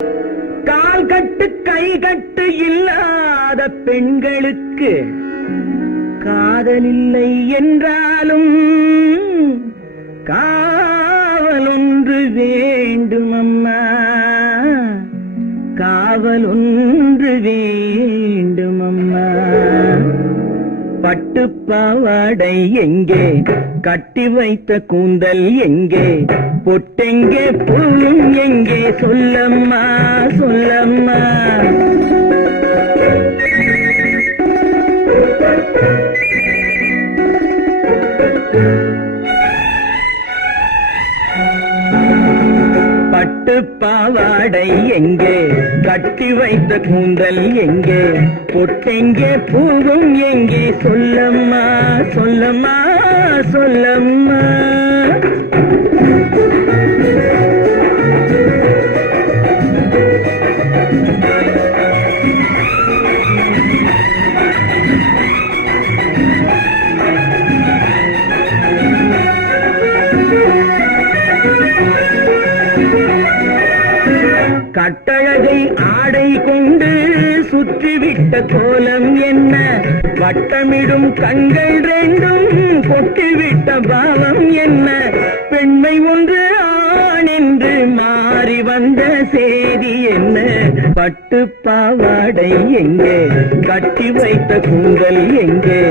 கால் கட்டு கை கட்டு இல்லாத பெண்களுக்கு காதலில்லை என்றாலும் காவல் ஒன்று வேண்டும் அம்மா, காவல் ஒன்று வேண்டும் அம்மா. பட்டு பாவாடை எங்கே, கட்டி வைத்த கூந்தல் எங்கே, பொட்டெங்கே பூவும் எங்கே, சொல்லம்மா சொல்லம்மா. பட்டு பாவாடை எங்கே, கட்டி வைத்த கூந்தல் எங்கே, பொட்டெங்கே பூவும் எங்கே, சொல்லம்மா சொல்லம்மா சொல்லம்மா. கட்டழகை ஆடை கொண்டு சுற்றிவிட்ட கோலம் என்ன, வட்டமிடும் கண்கள் ரெண்டும் கொட்டிவிட்ட பாவம் என்ன, பெண்மை ஒன்று ஆண் என்று மாறி வந்த செய்தி என்ன. பட்டு பாவாடை எங்கே, கட்டி வைத்த கூந்தல் எங்கே,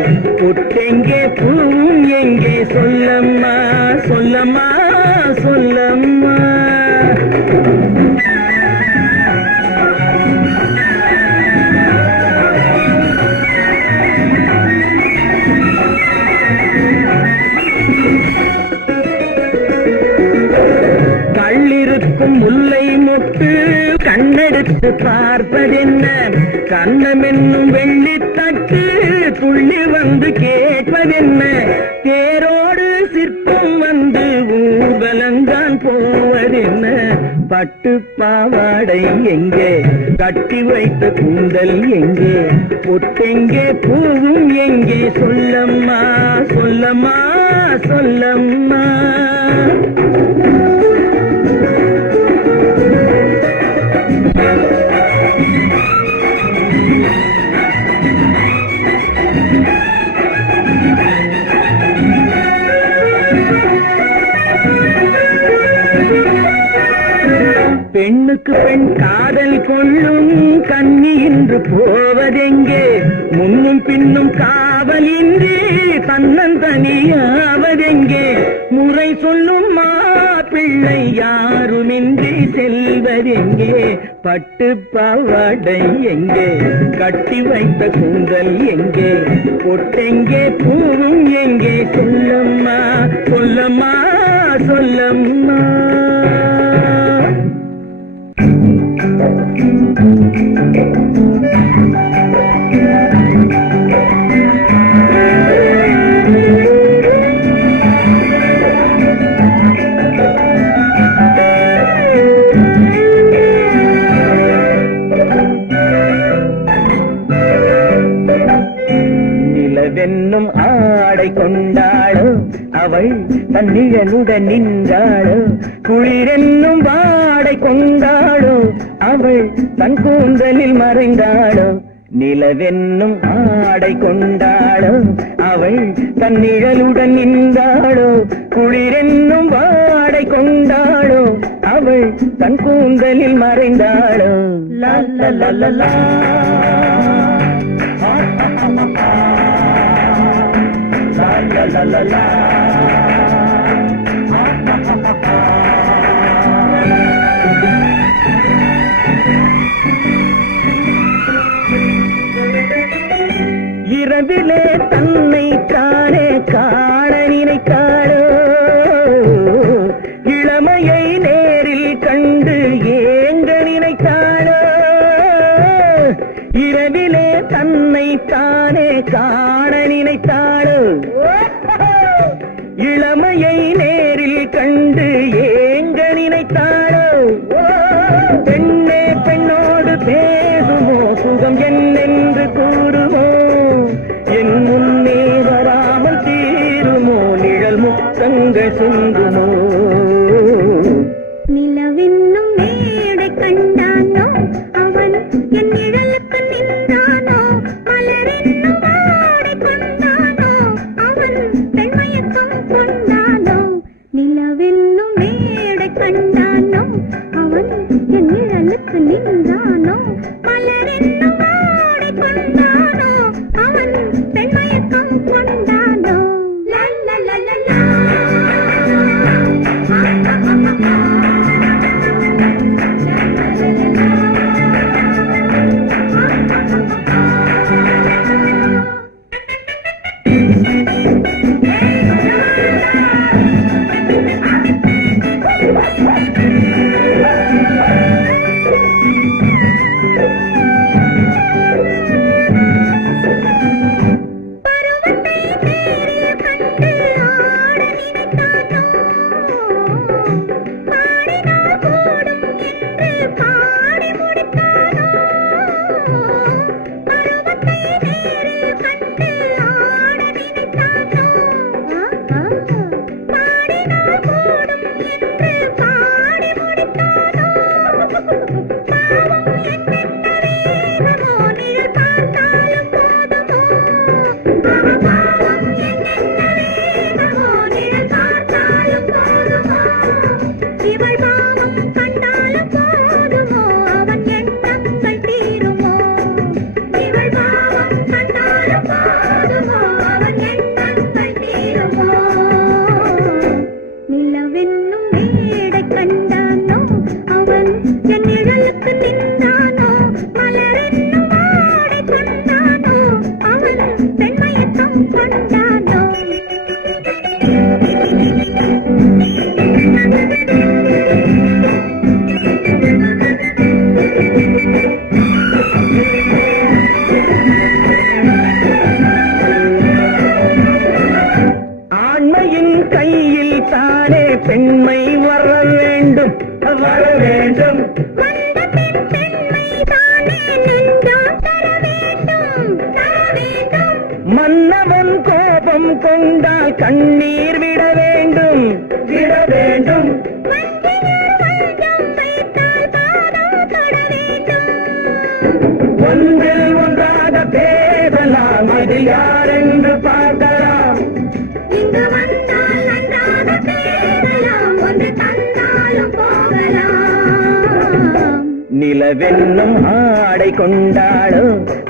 பொட்டெங்கே பூவும் எங்கே, சொல்லம்மா சொல்லம்மா சொல்லம்மா. முல்லை மொட்டு கண்ணெடுத்து பார்ப்பதென்ன, கண்ணம் என்னும் வெள்ளித்தட்டு புள்ளி வந்து கேட்பதென்ன, தேரோடு சிற்பம் வந்து ஊர்வலந்தான் போவதென்ன. பட்டு பாவாடை எங்கே, கட்டி வைத்த கூந்தல் எங்கே, பொட்டெங்கே பூவும் எங்கே, சொல்லம்மா சொல்லம்மா சொல்லம்மா. பெண்ணுக்கு பெண் காதல் கொள்ளும் கன்னி என்று போவதெங்கே, முன்னும் பின்னும் காவலின்றி தன்னந்தனியாவதெங்கே, முறை சொல்லும் மாப்பிள்ளை யாருமின்றி செல்வதெங்கே. பட்டு பாவாடை எங்கே, கட்டி வைத்த கூந்தல் எங்கே, பொட்டெங்கே பூவும் எங்கே, சொல்லம்மா சொல்லம்மா சொல்லம்மா. நிலவென்னும் ஆடை கொண்டாளோ அவள் தன்னிழலுடன் நின்றாளோ, குளிரென்னும் வாடை கொண்டாளோ அவள் தன் கூந்தலில் மறைந்தாளோ. நிலவென்னும் ஆடை கொண்டாளோ அவள் தன் நிழலுடன் நின்றாளோ, குளிரென்னும் வாடை கொண்டாளோ அவள் தன் கூந்தலில் மறைந்தாளோ. லா லா லா லா லா la la la la. இரவிலே தன்னை தானே காண நினைத்தாளோ, இளமையை நேரில் கண்டு ஏங்க நினைத்தாளோ, இரவிலே தன்னை தானே காண நினைத்தாளோ, இளமையை நேரில் கண்டு ஏங்க நினைத்தாளோ. பெண்ணே பெண்ணோடு பேசுமோ, சுகம் என்னென்று கூறுமோ, என் முன்னே வராமல் தீருமோ, நிழல் முத்தங்கள் சிந்துமோ. நிலவென்னும் மேடை கண்டான் பெண்மை வர வேண்டும் வர வேண்டும். மன்னவன் கோபம் கொண்டால் கண்ணீர் விட வேண்டும் விட வேண்டும். ஒன்றில் ஒன்றாக பேசலாம், அது யார் என்று பார்க்கலாம். நிலவென்னும் ஆடை கொண்டாளோ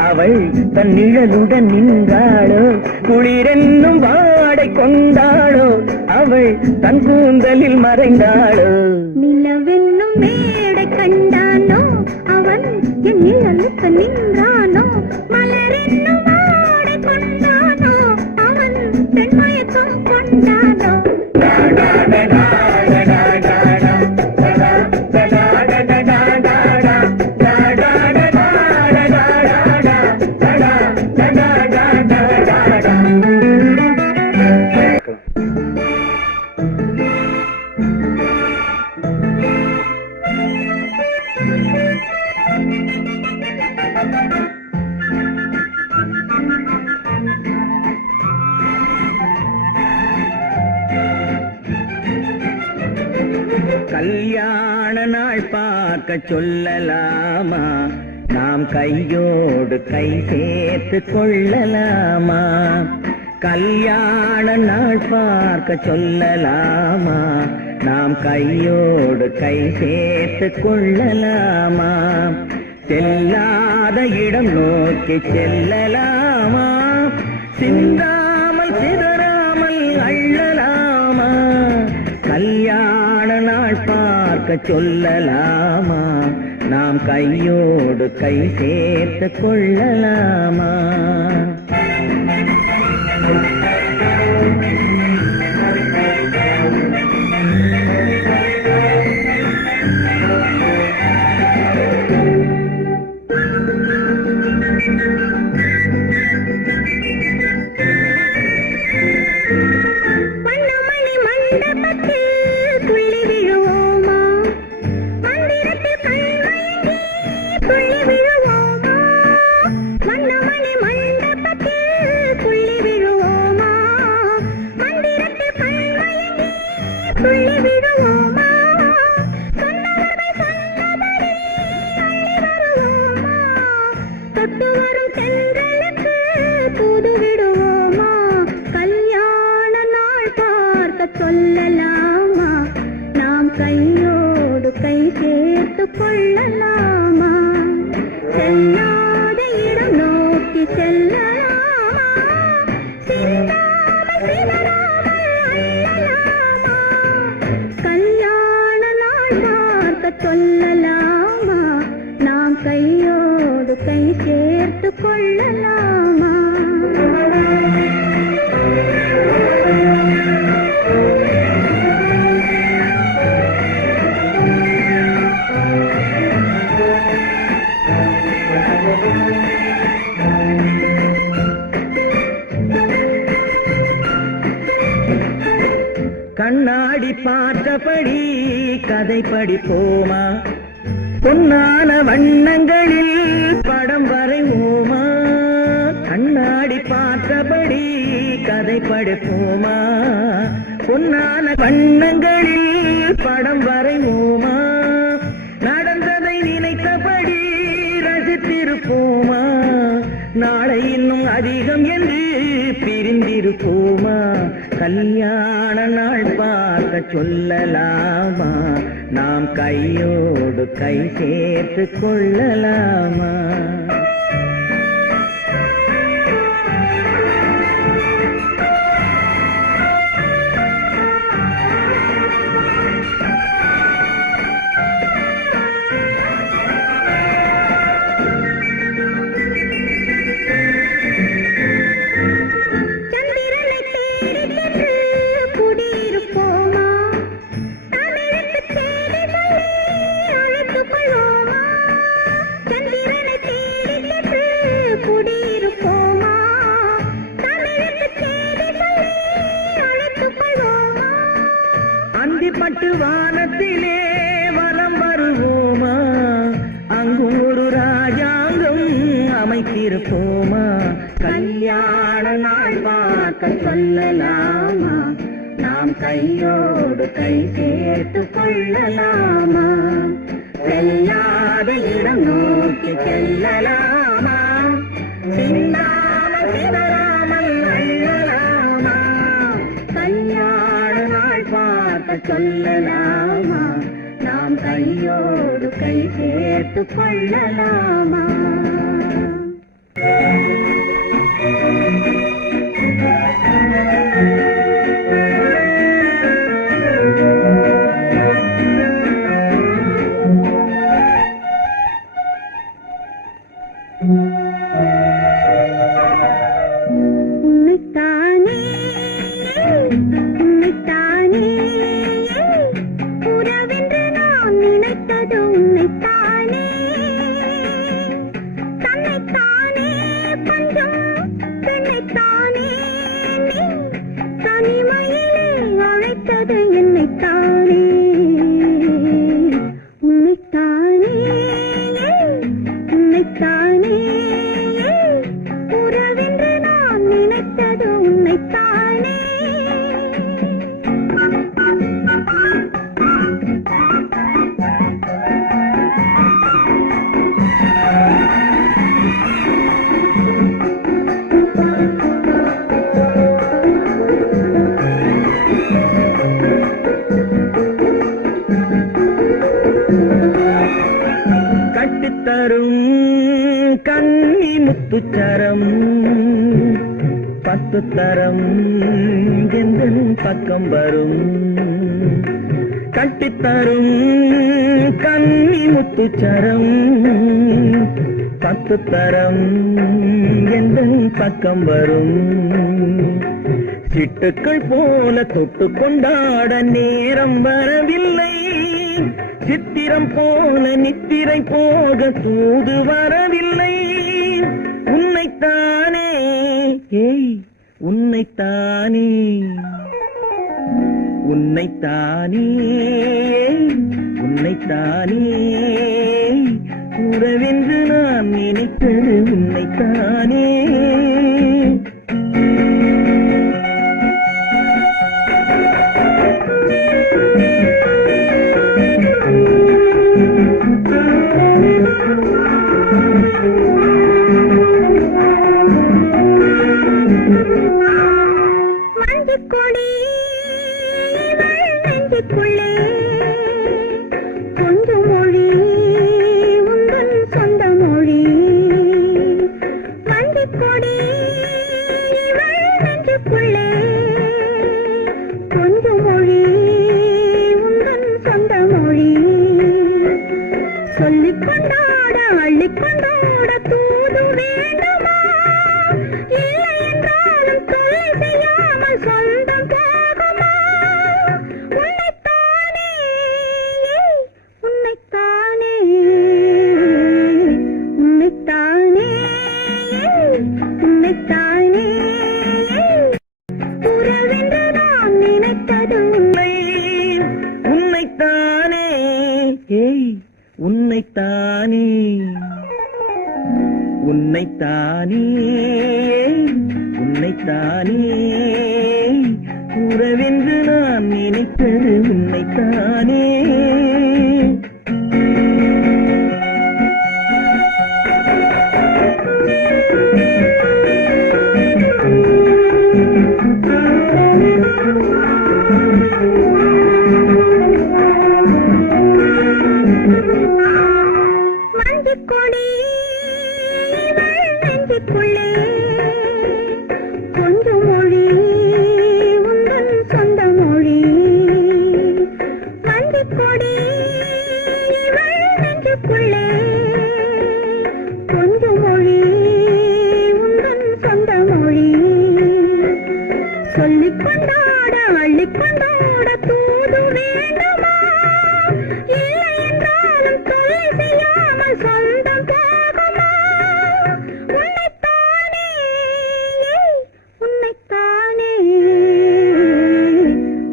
அவள் தன் நிழலுடன் நின்றாளோ. குளிரென்னும் வாடை கொண்டாளோ அவள் தன் கூந்தலில் மறைந்தாளோ. நிலவென்னும் மேடை கண்டானோ அவன் என் நிழலுக்கு நின்றானோ. மலரென்னும் வாடை கொண்டானோ அவன் பெண் மயக்கம் கொண்டானோ. கல்யாண நாள் பார்க்க சொல்லலாமா, நாம் கையோடு கை சேர்த்து கொள்ளலாமா. கல்யாண நாள் பார்க்க சொல்லலாமா, நாம் கையோடு கை சேர்த்து கொள்ளலாமா. செல்லாத இடம் நோக்கி செல்லலாமா, சிந்தாமல் சிதறாமல் அள்ளலாமா. கல்யாண நாள் பார்க்க சொல்லலாமா, நாம் கையோடு கை சேர்த்து கொள்ளலாமா. சொல்லலாமா, நாம் கையோடு கை சேர்த்து கொள்ளலாமா. செல்லாத இடம் நோக்கி செல்லலாமா, சிந்தாமல் சிதறாமல் அள்ளலாமா. கல்யாண நாள் பார்க்க சொல்லலாமா, நாம் கையோடு கை சேர்த்து கொள்ளலாமா. கண்ணாடி பார்த்தபடி கதை படிப்போமா, பொன்னான வண்ணங்களில் படம் வரைவோமா. கண்ணாடி பார்த்தபடி கதை படிப்போமா, பொன்னான வண்ணங்களில் படம் வரைவோமா. நடந்ததை நினைத்தபடி ரசித்திருப்போமா, நாளை இன்னும் அதிகம் என்று பிரிந்திருப்போமா, கல்யாண நாள் பார்க்க சொல்லலாமா, நாம் கையோடு கை சேர்த்து கொள்ளலாமா. அந்திப்பட்டு வானத்திலே வலம் வருவோமா, அங்கு ஒரு ராஜாங்கம் அமைத்திருப்போமா, கல்யாண நாள் பார்க்க சொல்லலாமா, நாம் கையோடு கை சேர்த்து கொள்ளலாமா, செல்லாத இடம் நோக்கி செல்லலாமா, சிந்தாமல் சிதறாமல் அள்ளலாமா, கல்யாண நாள் பார்க்க சொல்லலாமா, நாம் கையோடு கை சேர்த்து கொள்ளலாமா. உன்னைத்தானே உன்னைத்தானே உறவென்று நான் நினைத்தது உன்னைத்தானே, தன்னைத்தானே பஞ்சம் பெண்ணைத்தானே, நீ தனிமையிலே அழைத்தது என்னைத்தானே, உன்னைத்தானே உன்னைத்தானே உறவென்று நான் நினைத்தது உன்னைத்தானே. கட்டித்தரும் கண்ணி முத்துச்சரம் 10 தரம் எந்தன் பக்கம் வரும், கட்டித்தரும் கண்ணி முத்துச்சரம் 10 தரம் எந்தன் பக்கம் வரும், சிட்டுக்கள் போல தொட்டு கொண்டாட நேரம் வரவில்லை, சித்திரம் போல நித்திரை போக தூது வரவில்லை, உன்னைத்தானே ஏய் உன்னைத்தானே உன்னைத்தானே உன்னைத்தானே உறவென்று நான் நினைத்தது உன்னைத்தானே. மஞ்சக்கொடி நெஞ்சுக்குள்ளே கொஞ்சம் மொழி உந்தன் சொந்த மொழி, மஞ்சக்கொடி நெஞ்சுக்குள்ளே கொஞ்சம் மொழி உந்தன் சொந்த மொழி, சொல்லிக் கொண்டாட அள்ளிக் கொண்டாட தூது வேண்டுமா, இல்லை என்றாலும் தொல்லை செய்யாமல் சொந்தம் போகுமா, உன்னைத்தானே உன்னைத்தானே உன்னைத்தானே உன்னைத்தானே உறவென்று நான் நினைத்தது உன்னை, உன்னைத்தானே ஏய் உன்னைத்தானே உன்னைத்தானே உன்னைத்தானே உறவென்று நான் நினைத்தது உன்னைத்தானே. வஞ்சிக்கொடி நெஞ்சுக்குள்ளே கொஞ்சம் மொழி உந்தன் சொந்த மொழி வஞ்சிக்கொடி நெஞ்சுக்குள்ளே கொஞ்சம் மொழி உந்தன் சொந்த மொழி சொல்லிக் கொண்டாட அள்ளிக் கொண்டாட தூது வேண்டுமா இல்லை என்றாலும் தொல்லை செய்யாமல் சொந்தம் போகுமா உன்னைத்தானே உன்னைத்தானே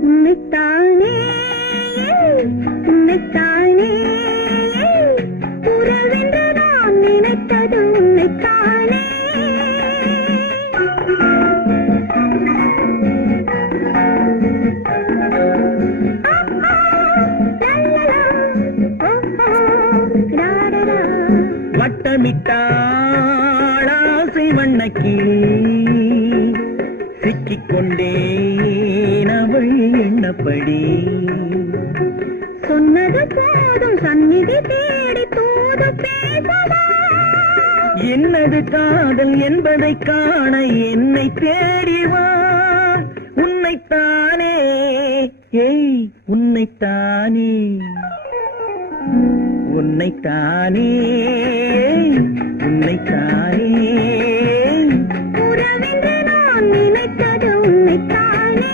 உன்னைத்தானே உன்னைத்தானே உறவென்று நான் நினைத்தது உன்னைத்தானே வட்டமிட்டாள் ஆசை வண்ணக்கிளி சிக்கிக்கொண்டேன் அவள் எண்ணப்படி சொன்னது போதும் சந்நிதி தேடி தூது பேசவா என்னது காதல் என்பதை காண என்னை தேடிவா உன்னைத்தானே ஏய் உன்னைத்தானே உன்னைத்தானே உன்னைத்தானே உறவென்று நான் நினைத்தது உன்னைத்தானே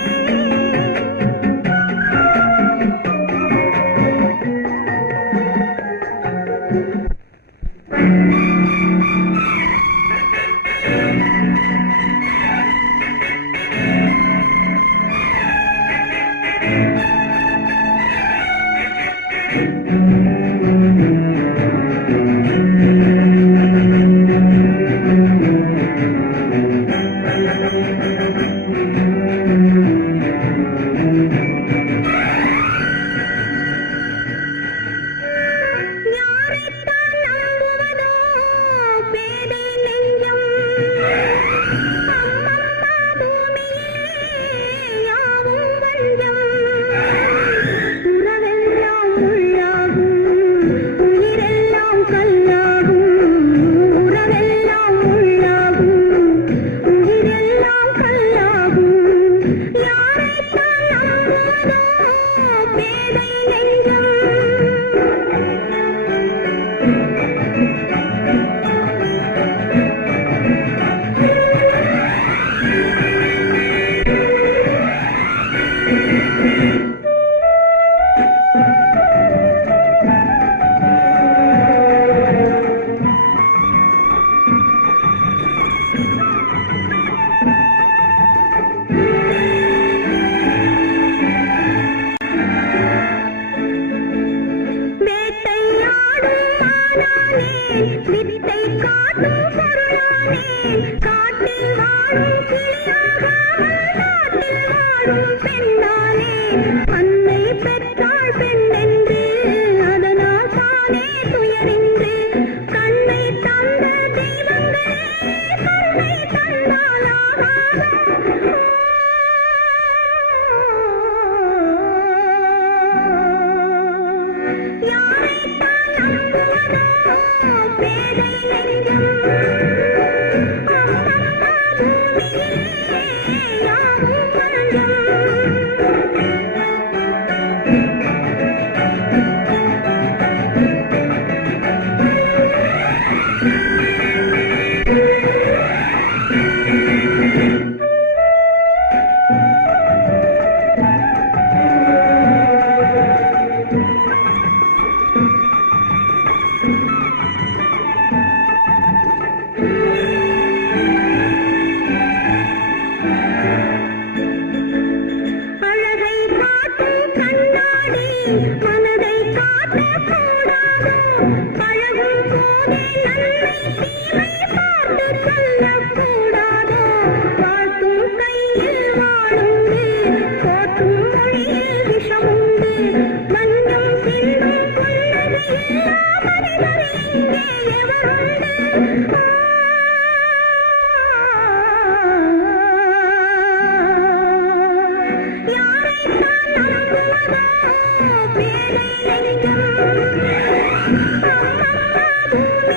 வித்தை காட்டும் பொருளானே காட்டில் வாழும் கிளியாகாமல் நாட்டில் வாழும் பெண்ணானே அன்னை பெற்றாள் பெண்ணென்று அதனால் தானே துயரின்று கண்ணை தந்த தெய்வங்களே கருணை தந்தாலாகாதோ யாரைத்தான் நம்புவதோ பேதை நெஞ்சம் அம்மம்மா பூமியிலே யாவும் மஞ்சம் அழகை காட்டும் கண்ணாடி மனதை காட்டக்கூடாதோ பழகும் போதே நன்மை தீமை பார்த்து சொல்லக்கூடாதோ வாழ்த்தும் கையில் வாழுண்டு போற்றும் மொழியில் விஷமுண்டு மஞ்சம் சிந்தும் புன்னகை இல்லா மனிதர் இங்கே எவருண்டு யாரைத்தான் நம்புவதோ பேதை நெஞ்சம் அம்மம்மா பூமி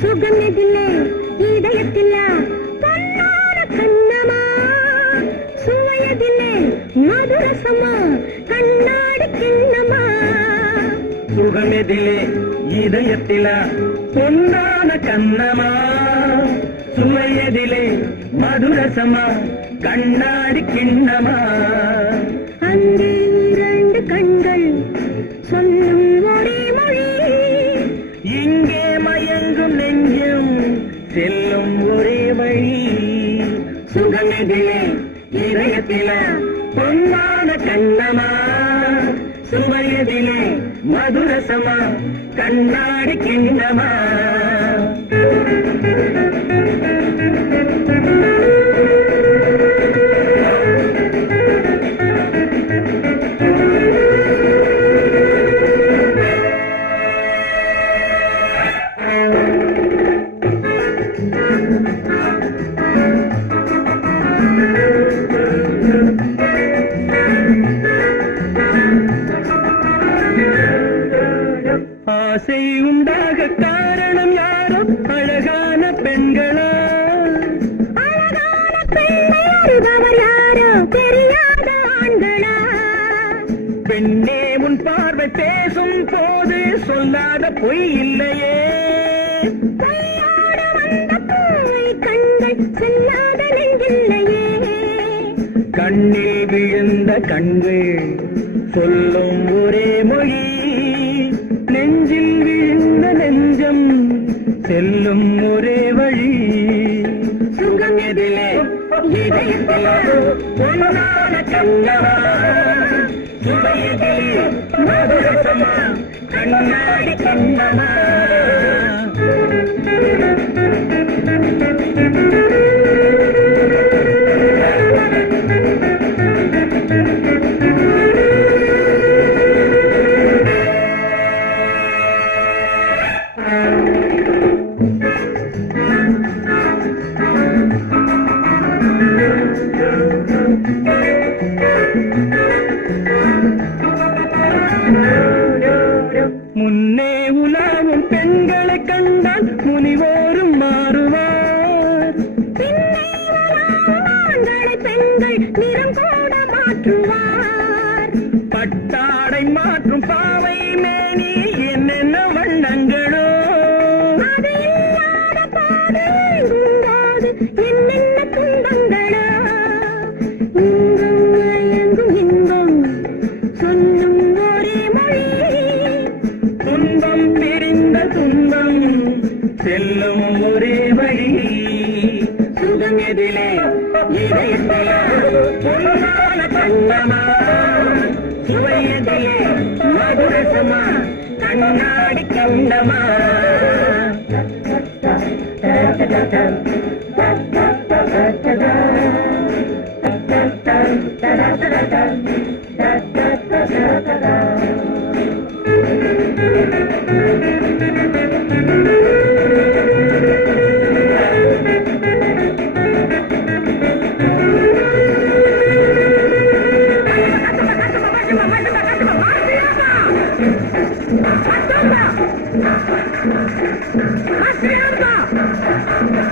சுகமெதிலே இதயத்தில பொன்னான கண்ணமா சுவையதிலே மதுரசமா கண்ணாடி கிண்ணமா சுகமெதிலே இதயத்தில பொன்னான கண்ணமா சுவையதிலே மதுரசமா கண்ணாடி கிண்ணமா அங்கே இரண்டு கண்கள் சொல்லும் ஒரே மொழி இங்கே மயங்கும் நெஞ்சும் செல்லும் ஒரே வழி சுகமெதிலே இதயத்தில பொன்னான கண்ணமா சுவையதிலே மதுரசமா கண்ணாடி கிண்ணமா ஆசை உண்டாக காரணம் யாரோ அழகான பெண்களா அழகான பெண்ணை அறிபவர் யாரோ தெரியாத ஆண்களா பெண்ணே உன் பார்வை பேசும் போது சொல்லாத பொய் இல்லையே கையோடு வந்த பூவை கண்கள் செல்லாத நெஞ்சில்லையே கண்ணில் விழுந்த கண்கள் சொல்லும் ஒரே மொழி நெஞ்சில் விழுந்த நெஞ்சம் செல்லும் ஒரே வழி சுகம் எதிலே இதயத்திலே பொன்னான கண்ணமா சுவையதிலே மதுரசமா கண்ணாடி கண்ணமா முன்னே உலாவும் பெண்களை கண்டால் முனிவோரும் மாறுவார் பின்னை வராத ஆண்களை பெண்கள் நிறம் கூட மாற்றுவார் பட்டாடை மாற்றும் பாவை மேனி என்னென்ன வண்ணங்களோ அது இல்லாத பாடு உங்காது என்னென்ன துன்பங்களோ இன்பம் மயங்கும் இன்பம் சொல்லும் ஒரே மொழி துன்பம் பிரிந்த துன்பம் செல்லும் ஒரே வழி சுகம் எதிலே இதயத்திலே பொன்னான கண்ணமா சுவையதிலே மதுரசமா கண்ணாடி கண்ணமா Matriarca!